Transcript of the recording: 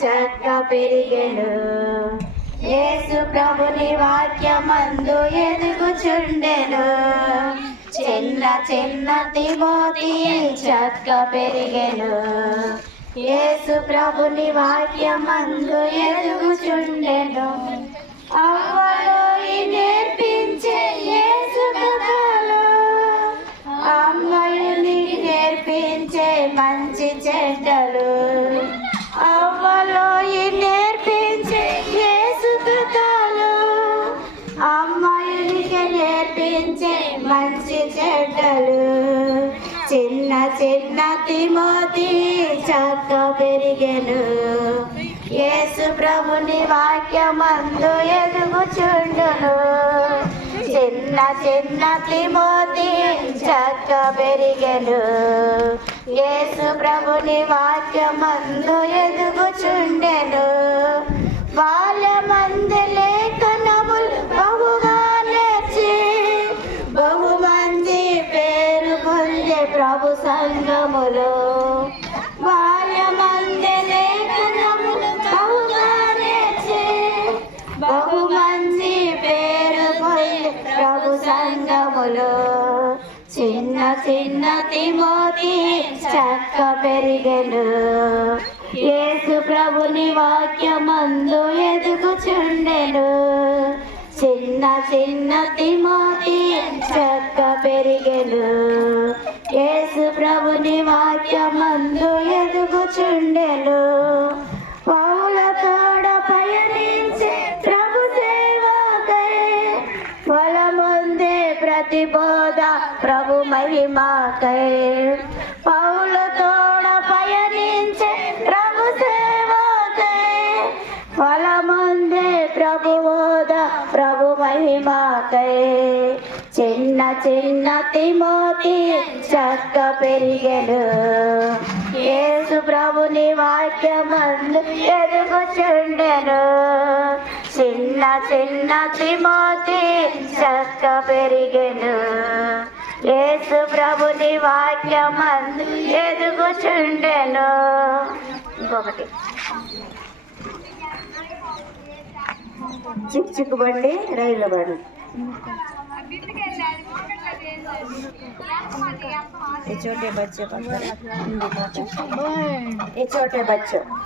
చక్క పెరిగెను. యేసు ప్రభుని వాక్యమందు ఎదుగుచుండెను. చిన్న చిన్న తిమోతి చక్క పెరిగెను. యేసు ప్రభుని వాక్యమందు ఎదుగుచుండెను. అవ్వలో నేర్పించే యేసు కథలు, అమ్మాయిని నేర్పించే మంచి చెడ్డలు, అవ్వలో నేర్పించే యేసు కథలు, అమ్మాయినికి నేర్పించే మంచి చెడ్డలు. చిన్న చిన్న తిమోతి చక్క పెరిగెను. యేసు ప్రభుని వాక్యమందు ఎదుగుచుండును. చిన్న చిన్న తిమోతి చక్క పెరిగెను. యేసు ప్రభుని వాక్యమందు ఎదుగుచుండెను. బాల్యమందు లేఖనములు బహుగా నేర్చి బహుమంది పేరు పొందే ప్రభు సంఘములో. బాల్యమందు లేఖనములు బహుగా నేర్చి బహుమంది పేరు పొందే ప్రభు సంఘములో. చిన్న చిన్న తిమోతి చక్క పెరిగెను. యేసు ప్రభుని వాక్యమందు ఎదుగుచుండెను. చిన్న చిన్న తిమోతి చక్క పెరిగెను. యేసు ప్రభుని వాక్యమందు ఎదుగుచుండెను. పౌల తోడ పయనించే ప్రభు సేవకై ఫలముందే ప్రతిబోధ ప్రభు మహిమకై. పౌల తోడ పయనించే ప్రభు సేవకై ఫలముందే ప్రభు బోధ ప్రభు మహిమకై. చిన్న చిన్న తిమోతి చక్క పెరిగెను. యేసు ప్రభుని వాక్యమందు ఎదుగుచుండెను. చిన్న చిన్న తిమోతి చక్క పెరిగెను. యేసు ప్రభుని వాక్యమందు ఎదుగుచుండెను. ఇంకొకటి చిక్కు చిక్కు బండి రైలు బండి. ये छोटे बच्चे पढ़ते हैं, ये छोटे बच्चों